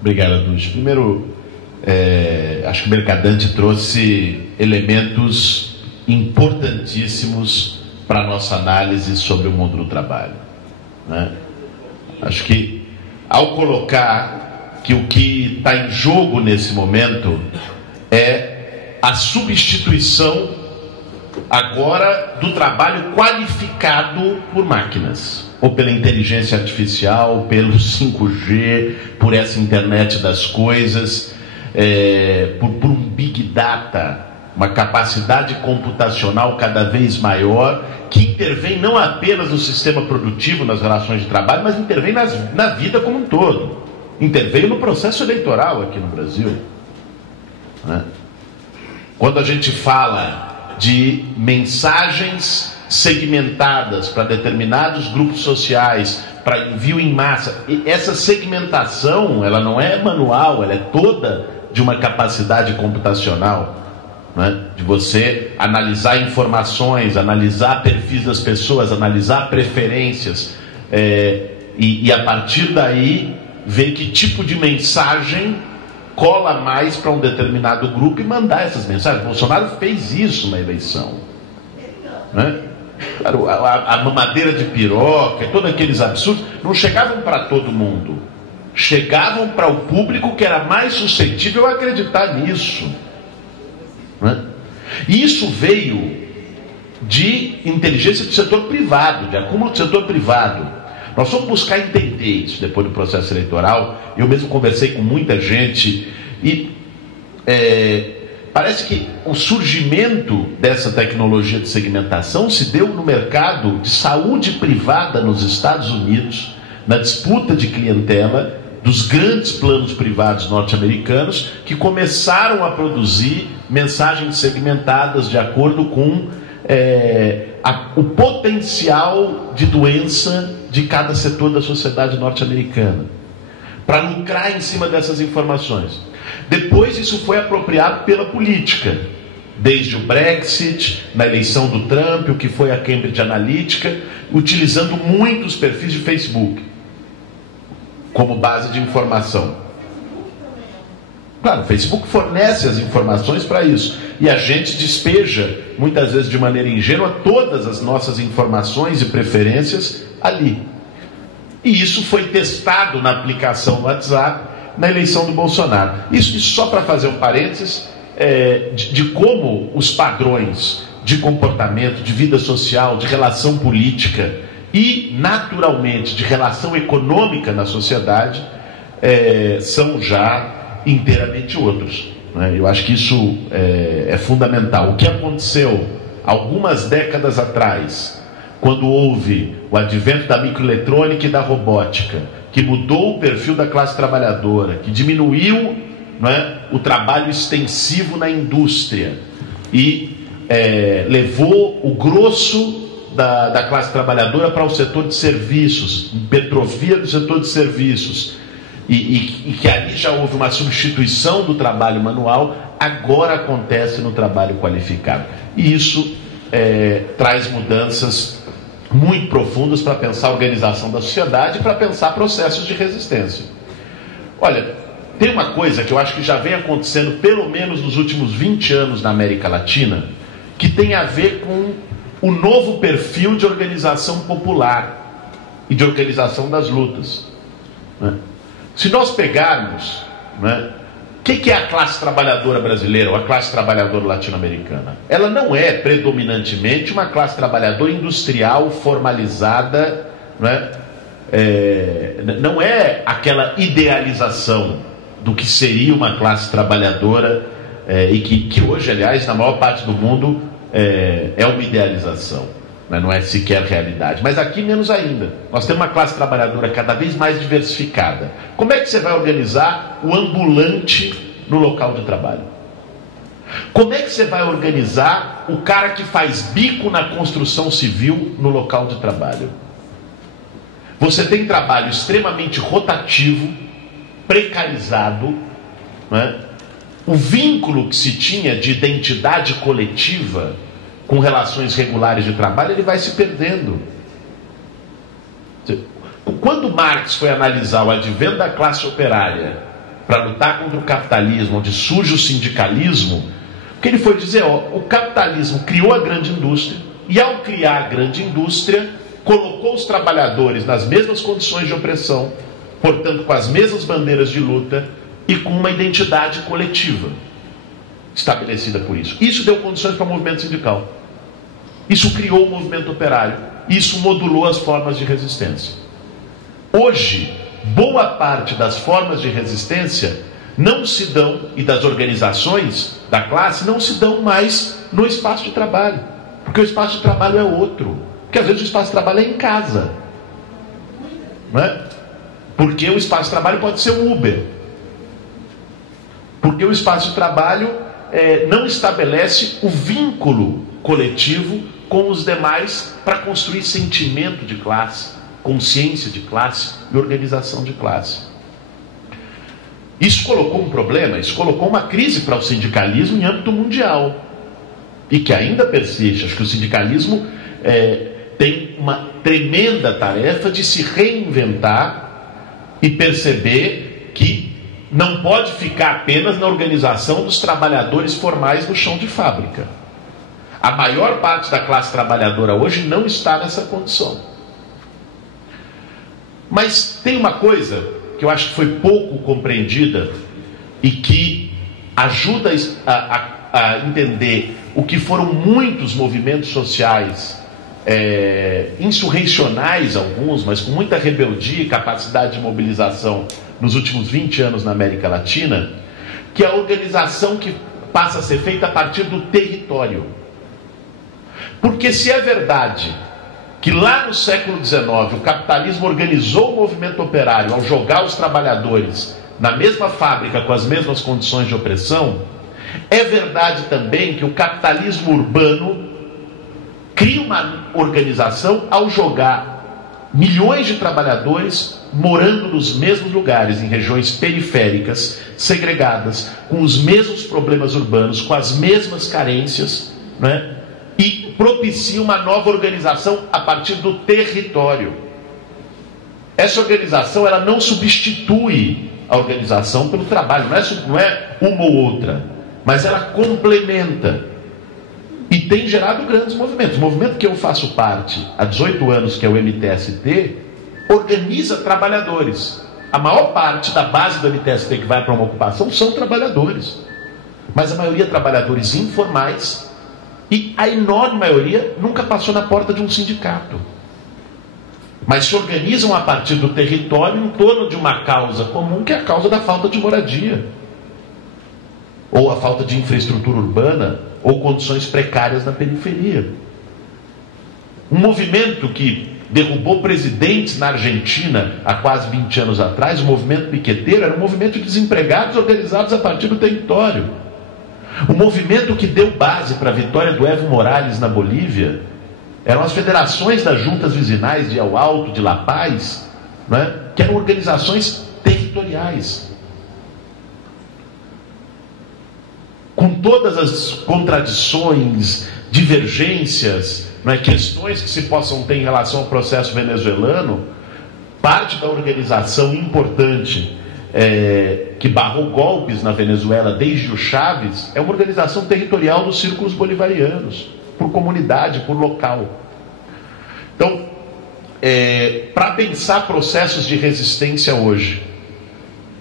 Obrigado, Luz. Primeiro, acho que o Mercadante trouxe elementos importantíssimos para a nossa análise sobre o mundo do trabalho, né? Acho que, ao colocar que o que está em jogo nesse momento é a substituição agora do trabalho qualificado por máquinas, ou pela inteligência artificial, pelo 5G, por essa internet das coisas, por um big data, uma capacidade computacional cada vez maior, que intervém não apenas no sistema produtivo, nas relações de trabalho, mas intervém na vida como um todo. Interveio no processo eleitoral aqui no Brasil, né? Quando a gente fala de mensagens segmentadas para determinados grupos sociais, para envio em massa, essa segmentação, ela não é manual, ela é toda de uma capacidade computacional, né? De você analisar informações, analisar perfis das pessoas, analisar preferências, e a partir daí ver que tipo de mensagem cola mais para um determinado grupo e mandar essas mensagens. Bolsonaro fez isso na eleição, né? A mamadeira de piroca, todos aqueles absurdos, não chegavam para todo mundo, chegavam para o público que era mais suscetível a acreditar nisso, né? E isso veio de inteligência do setor privado, de acúmulo do setor privado. Nós fomos buscar entender isso depois do processo eleitoral. Eu mesmo conversei com muita gente e parece que o surgimento dessa tecnologia de segmentação se deu no mercado de saúde privada nos Estados Unidos, na disputa de clientela dos grandes planos privados norte-americanos, que começaram a produzir mensagens segmentadas de acordo com o potencial de doença de cada setor da sociedade norte-americana, para lucrar em cima dessas informações. Depois isso foi apropriado pela política, desde o Brexit, na eleição do Trump, o que foi a Cambridge Analytica, utilizando muitos perfis de Facebook como base de informação. Claro, o Facebook fornece as informações para isso, e a gente despeja, muitas vezes de maneira ingênua, todas as nossas informações e preferências ali. E isso foi testado na aplicação do WhatsApp na eleição do Bolsonaro. Isso só para fazer um parênteses de como os padrões de comportamento, de vida social, de relação política e, naturalmente, de relação econômica na sociedade são já inteiramente outros, né? Eu acho que isso é fundamental. O que aconteceu algumas décadas atrás, quando houve o advento da microeletrônica e da robótica, que mudou o perfil da classe trabalhadora, que diminuiu, né, o trabalho extensivo na indústria e levou o grosso da classe trabalhadora para o setor de serviços, hipertrofia do setor de serviços, e que ali já houve uma substituição do trabalho manual, agora acontece no trabalho qualificado. E isso traz mudanças muito profundas para pensar a organização da sociedade e para pensar processos de resistência. Olha, tem uma coisa que eu acho que já vem acontecendo pelo menos nos últimos 20 anos na América Latina, que tem a ver com o novo perfil de organização popular e de organização das lutas, né? Se nós pegarmos, né, o que é a classe trabalhadora brasileira ou a classe trabalhadora latino-americana? Ela não é predominantemente uma classe trabalhadora industrial formalizada, né? Não é aquela idealização do que seria uma classe trabalhadora, e que hoje, aliás, na maior parte do mundo é uma idealização, né? Não é sequer realidade. Mas aqui menos ainda. Nós temos uma classe trabalhadora cada vez mais diversificada. Como é que você vai organizar o ambulante no local de trabalho? Como é que você vai organizar o cara que faz bico na construção civil no local de trabalho? Você tem trabalho extremamente rotativo, precarizado, né? O vínculo que se tinha de identidade coletiva com relações regulares de trabalho, ele vai se perdendo. Quando Marx foi analisar o advento da classe operária para lutar contra o capitalismo, onde surge o sindicalismo, o que ele foi dizer, o capitalismo criou a grande indústria, e ao criar a grande indústria, colocou os trabalhadores nas mesmas condições de opressão, portanto com as mesmas bandeiras de luta e com uma identidade coletiva estabelecida por isso. Isso deu condições para o movimento sindical. Isso criou o movimento operário. Isso modulou as formas de resistência. Hoje, boa parte das formas de resistência não se dão, e das organizações da classe, não se dão mais no espaço de trabalho. Porque o espaço de trabalho é outro. Porque às vezes o espaço de trabalho é em casa. Não é? Porque o espaço de trabalho pode ser um Uber. Porque o espaço de trabalho não estabelece o vínculo coletivo com os demais para construir sentimento de classe, consciência de classe e organização de classe. Isso colocou um problema, isso colocou uma crise para o sindicalismo em âmbito mundial. E que ainda persiste. Acho que o sindicalismo tem uma tremenda tarefa de se reinventar e perceber que não pode ficar apenas na organização dos trabalhadores formais no chão de fábrica. A maior parte da classe trabalhadora hoje não está nessa condição. Mas tem uma coisa que eu acho que foi pouco compreendida e que ajuda a entender o que foram muitos movimentos sociais insurrecionais, alguns, mas com muita rebeldia e capacidade de mobilização nos últimos 20 anos na América Latina, que é a organização que passa a ser feita a partir do território. Porque se é verdade que lá no século XIX o capitalismo organizou o movimento operário ao jogar os trabalhadores na mesma fábrica com as mesmas condições de opressão, é verdade também que o capitalismo urbano cria uma organização ao jogar milhões de trabalhadores morando nos mesmos lugares, em regiões periféricas, segregadas, com os mesmos problemas urbanos, com as mesmas carências, né? E propicia uma nova organização a partir do território. Essa organização, ela não substitui a organização pelo trabalho, não é uma ou outra, mas ela complementa. E tem gerado grandes movimentos. O movimento que eu faço parte há 18 anos, que é o MTST, organiza trabalhadores. A maior parte da base do MTST que vai para uma ocupação são trabalhadores. Mas a maioria trabalhadores informais, e a enorme maioria nunca passou na porta de um sindicato. Mas se organizam a partir do território em torno de uma causa comum, que é a causa da falta de moradia, ou a falta de infraestrutura urbana, ou condições precárias na periferia. Um movimento que derrubou presidentes na Argentina há quase 20 anos atrás, o movimento piqueteiro, era um movimento de desempregados organizados a partir do território. O movimento que deu base para a vitória do Evo Morales na Bolívia eram as federações das juntas vizinais de El Alto, de La Paz, né, que eram organizações territoriais. Com todas as contradições, divergências, né, questões que se possam ter em relação ao processo venezuelano, parte da organização importante que barrou golpes na Venezuela desde o Chávez é uma organização territorial dos círculos bolivarianos, por comunidade, por local. Então, para pensar processos de resistência hoje,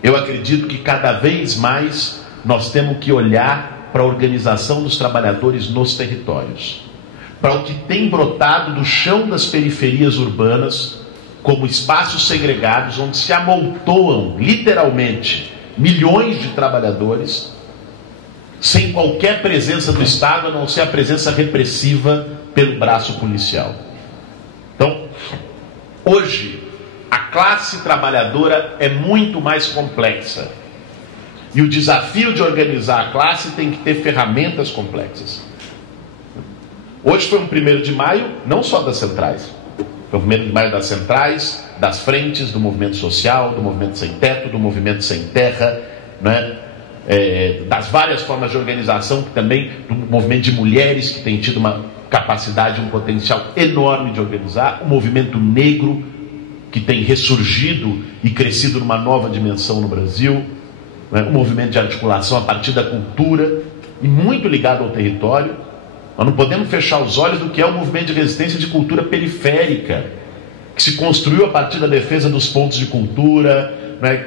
eu acredito que cada vez mais nós temos que olhar para a organização dos trabalhadores nos territórios, para o que tem brotado do chão das periferias urbanas, como espaços segregados, onde se amontoam, literalmente, milhões de trabalhadores, sem qualquer presença do Estado, a não ser a presença repressiva pelo braço policial. Então, hoje, a classe trabalhadora é muito mais complexa. E o desafio de organizar a classe tem que ter ferramentas complexas. Hoje foi um 1º de maio, não só das centrais. Foi o 1º de maio das centrais, das frentes, do movimento social, do movimento sem teto, do movimento sem terra, né? Das várias formas de organização, que também, do movimento de mulheres, que tem tido uma capacidade, um potencial enorme de organizar, o movimento negro, que tem ressurgido e crescido numa nova dimensão no Brasil, né? Um movimento de articulação a partir da cultura e muito ligado ao território. Nós não podemos fechar os olhos do que é o movimento de resistência de cultura periférica, que se construiu a partir da defesa dos pontos de cultura, né,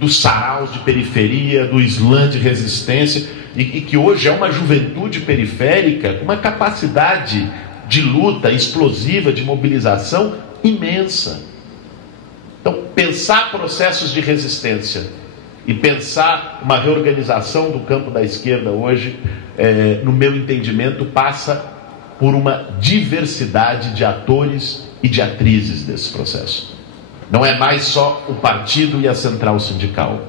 dos saraus de periferia, do slam de resistência, e que hoje é uma juventude periférica com uma capacidade de luta explosiva, de mobilização imensa. Então, pensar processos de resistência e pensar uma reorganização do campo da esquerda hoje, no meu entendimento, passa por uma diversidade de atores e de atrizes desse processo. Não é mais só o partido e a central sindical.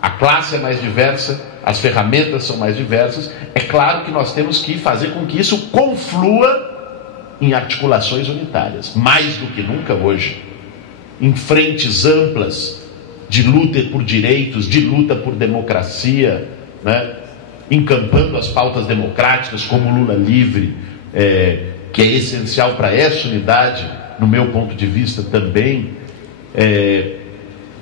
A classe é mais diversa, as ferramentas são mais diversas. É claro que nós temos que fazer com que isso conflua em articulações unitárias, mais do que nunca hoje, em frentes amplas de luta por direitos, de luta por democracia, né? Encampando as pautas democráticas como Lula livre, que é essencial para essa unidade, no meu ponto de vista também,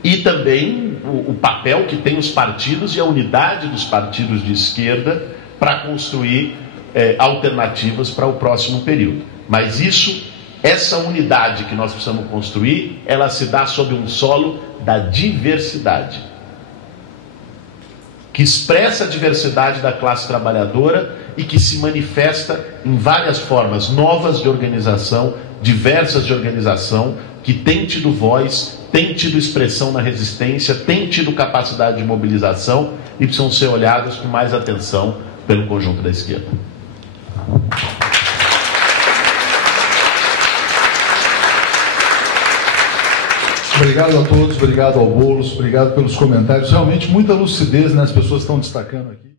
e também o papel que tem os partidos e a unidade dos partidos de esquerda para construir alternativas para o próximo período. Mas essa unidade que nós precisamos construir, ela se dá sob um solo da diversidade, que expressa a diversidade da classe trabalhadora e que se manifesta em várias formas novas de organização, diversas de organização, que tem tido voz, tem tido expressão na resistência, tem tido capacidade de mobilização e precisam ser olhadas com mais atenção pelo conjunto da esquerda. Obrigado a todos, obrigado ao Boulos, obrigado pelos comentários. Realmente muita lucidez, né? As pessoas estão destacando aqui.